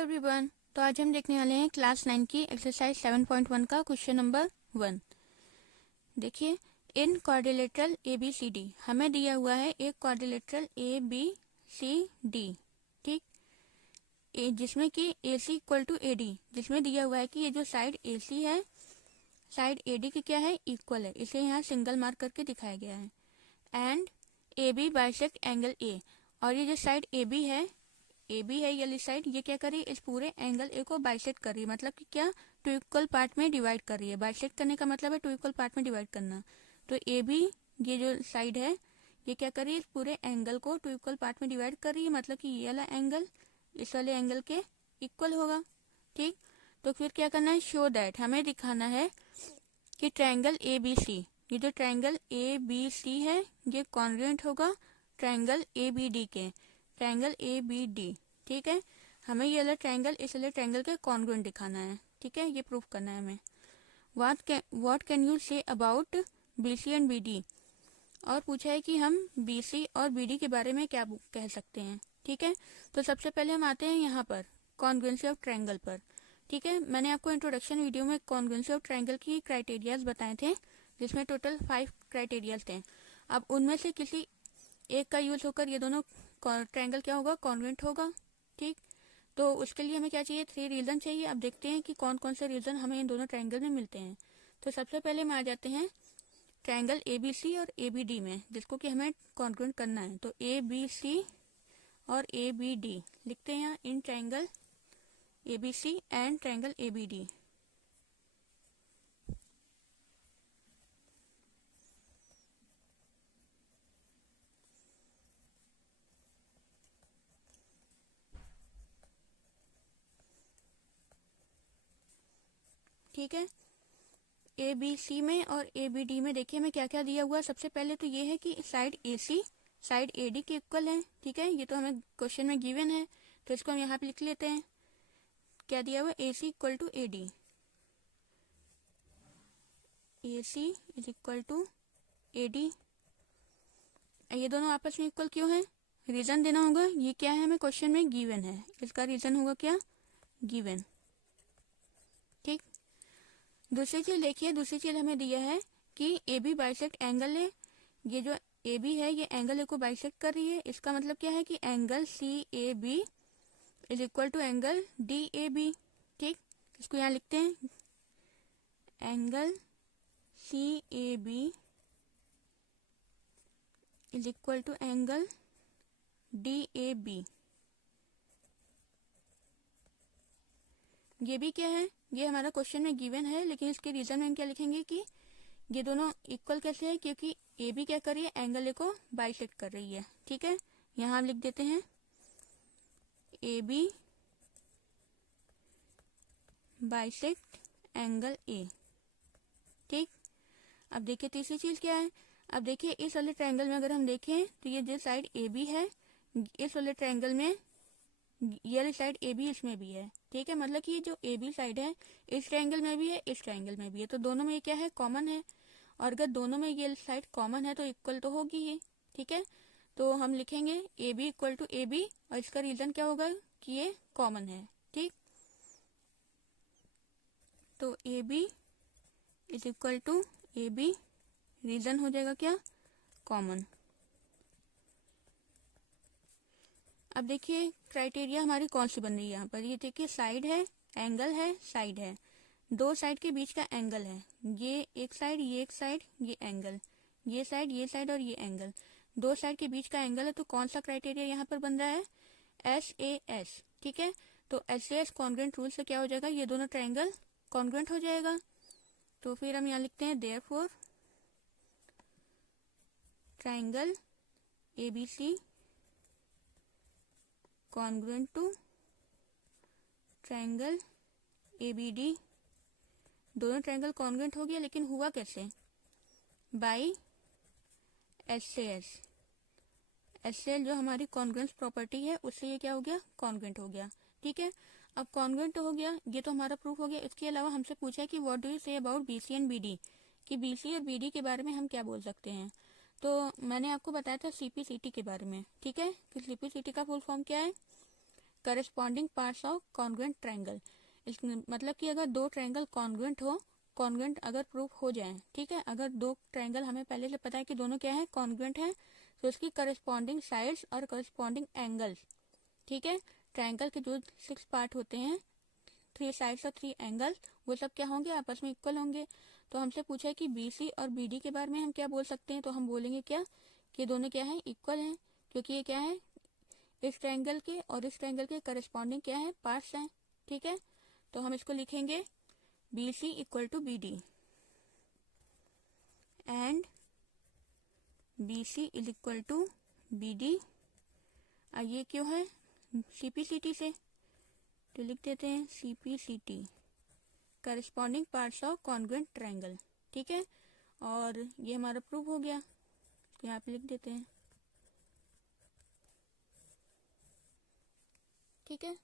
Everyone. तो आज हम देखने वाले हैं क्लास 9 की एक्सरसाइज 7.1 का क्वेश्चन नंबर 1। देखिए, इन क्वाड्रिलेटरल ABCD हमें दिया हुआ है एक क्वाड्रिलेटरल ABCD, ठीक, जिसमें कि AC इक्वल टू AD, जिसमें दिया हुआ है कि ये जो साइड AC है साइड AD की क्या है, इक्वल है। इसे यहाँ सिंगल मार्क करके दिखाया गया है। And AB bisect angle A, और ये जो साइड AB है ये वाली साइड, ये क्या कर रही है, इस पूरे एंगल ए को बाइसेक्ट कर रही है। मतलब कि क्या, टू इक्वल पार्ट में डिवाइड कर रही है। बाइसेक्ट करने का मतलब है टू इक्वल पार्ट में डिवाइड करना। तो ए बी, ये जो साइड है, ये क्या कर रही है, इस पूरे एंगल को टू इक्वल पार्ट में डिवाइड कर रही है। मतलब कि ये वाला एंगल इस वाले एंगल के इक्वल होगा, ठीक। तो फिर क्या करना है, शो दैट, हमें दिखाना है कि ट्रायंगल ABC, ये जो ट्रायंगल ABC है, ये कॉन्ग्रुएंट होगा ट्रायंगल ABD के, ट्रायंगल ABD, ठीक है। हमें ये वाला ट्रायंगल इस वाले ट्रायंगल के कॉन्ग्रुएंट दिखाना है, ठीक है, ये प्रूफ करना है हमें। What can you say about BC and BD, और पूछा है कि हम BC और BD के बारे में क्या कह सकते हैं, ठीक है। तो सबसे पहले हम आते हैं यहाँ पर कॉन्ग्रुएंसी ऑफ ट्रायंगल पर, ठीक है। मैंने आपको इंट्रोडक्शन वीडियो में कॉन्ग्रुएंसी ऑफ ट्रायंगल की क्राइटेरियाज बताए थे, जिसमें टोटल 5 क्राइटेरियाज थे। अब उनमें से किसी एक का यूज होकर ये दोनों ट्रायंगल क्या होगा, कॉन्ग्रुएंट होगा, ठीक। तो उसके लिए हमें क्या चाहिए, 3 रीजन चाहिए। अब देखते हैं कि कौन कौन से रीजन हमें इन दोनों ट्रायंगल में मिलते हैं। तो सबसे पहले हम आ जाते हैं ट्रायंगल ABC और ABD में, जिसको कि हमें कॉन्ग्रुएंट करना है। तो ABC और ABD लिखते हैं यहाँ, in triangle ABC and triangle ABD। ठीक है, ABC में और ABD में देखिए हमें क्या क्या दिया हुआ है। सबसे पहले तो ये है कि साइड AC साइड AD के इक्वल है, ठीक है। ये तो हमें क्वेश्चन में गिवन है, तो इसको हम यहाँ पे लिख लेते हैं। क्या दिया हुआ है, AC equal to AD, AC is equal to AD। ये दोनों आपस में इक्वल क्यों है, रीजन देना होगा। ये क्या है, हमें क्वेश्चन में गिवन है, इसका रीजन होगा क्या, गिवन, ठीक। दूसरी चीज देखिए, दूसरी चीज हमें दिया है कि AB बाइसेक्ट एंगल है। ये जो AB है ये एंगल ए को बाइसेक्ट कर रही है। इसका मतलब क्या है कि angle CAB is equal to angle DAB, ठीक। इसको यहाँ लिखते हैं, angle CAB is equal to angle DAB। ये भी क्या है, ये हमारा क्वेश्चन में गिवन है, लेकिन इसके रीजन में हम क्या लिखेंगे कि ये दोनों इक्वल कैसे है, क्योंकि AB क्या कर रही है, एंगल ए को बाइसेक्ट कर रही है, ठीक है। यहाँ हम लिख देते हैं AB बाइसेक्ट एंगल A, ठीक। अब देखिए तीसरी चीज क्या है। अब देखिए इस वाले ट्रायंगल में अगर हम देखें तो ये जो साइड AB है, इस वाले ट्रायंगल में ये वाली साइड AB इसमें भी है, ठीक है। मतलब कि ये जो AB साइड है इस ट्रायंगल में भी है, इस ट्रायंगल में भी है, तो दोनों में ये क्या है, कॉमन है। और अगर दोनों में ये साइड कॉमन है तो इक्वल तो होगी ही, ठीक है। तो हम लिखेंगे AB इक्वल टू AB, और इसका रीजन क्या होगा कि ये कॉमन है, ठीक। तो AB is equal to AB, reason हो जाएगा क्या, कॉमन। अब देखिए क्राइटेरिया हमारी कौन सी बन रही है यहाँ पर। ये देखिए साइड है, एंगल है, साइड है, दो साइड के बीच का एंगल है। ये एक साइड, ये एक साइड, ये एंगल, ये साइड और ये एंगल, दो साइड के बीच का एंगल है। तो कौन सा क्राइटेरिया यहाँ पर बन रहा है, SAS, ठीक है। तो SAS कॉन्ग्रुएंट रूल से क्या हो जाएगा, ये दोनों ट्रायंगल कॉन्ग्रुएंट हो जाएगा। तो फिर हम यहाँ लिखते हैं therefore triangle ABC congruent to triangle ABD। दोनों ट्रायंगल कॉन्ग्रुएंट हो गया, लेकिन हुआ कैसे, बाई SAS। SAS जो हमारी कॉन्ग्रुएंस प्रॉपर्टी है, उससे ये क्या हो गया, कॉन्ग्रुएंट हो गया, ठीक है। अब कॉन्ग्रुएंट हो गया, ये तो हमारा प्रूफ हो गया। इसके अलावा हमसे पूछा है कि what do you say about BC and BD, कि BC और BD के बारे में हम क्या बोल सकते हैं। तो मैंने आपको बताया था CPCT के बारे में, ठीक है। कि CPCT का फुल फॉर्म क्या है, corresponding parts of congruent triangle. मतलब कि अगर दो ट्रायंगल कॉन्ग्रुएंट हो, कॉन्ग्रुएंट अगर प्रूफ हो जाए, ठीक है, अगर दो ट्रायंगल हमें पहले से पता है कि दोनों क्या है, कॉन्ग्रुएंट है, तो उसकी करस्पॉन्डिंग साइड्स और करस्पॉन्डिंग एंगल्स, ठीक है, ट्रायंगल के जो 6 पार्ट होते हैं, 3 साइड्स और 3 एंगल, वो सब क्या होंगे, आपस में इक्वल होंगे। तो हमसे पूछा है कि BC और BD के बारे में हम क्या बोल सकते हैं, तो हम बोलेंगे क्या कि दोनों क्या है, इक्वल हैं, क्योंकि ये क्या है, इस ट्रायंगल के और इस ट्रायंगल के करस्पॉन्डिंग क्या है, पार्ट्स हैं, ठीक है। तो हम इसको लिखेंगे BC equal to BD and BC is equal to BD। ये क्यों है, CPCT से, तो लिख देते हैं CPCT, corresponding parts of congruent triangle, ठीक है। और ये हमारा प्रूव हो गया, यहाँ पे लिख देते हैं, ठीक है।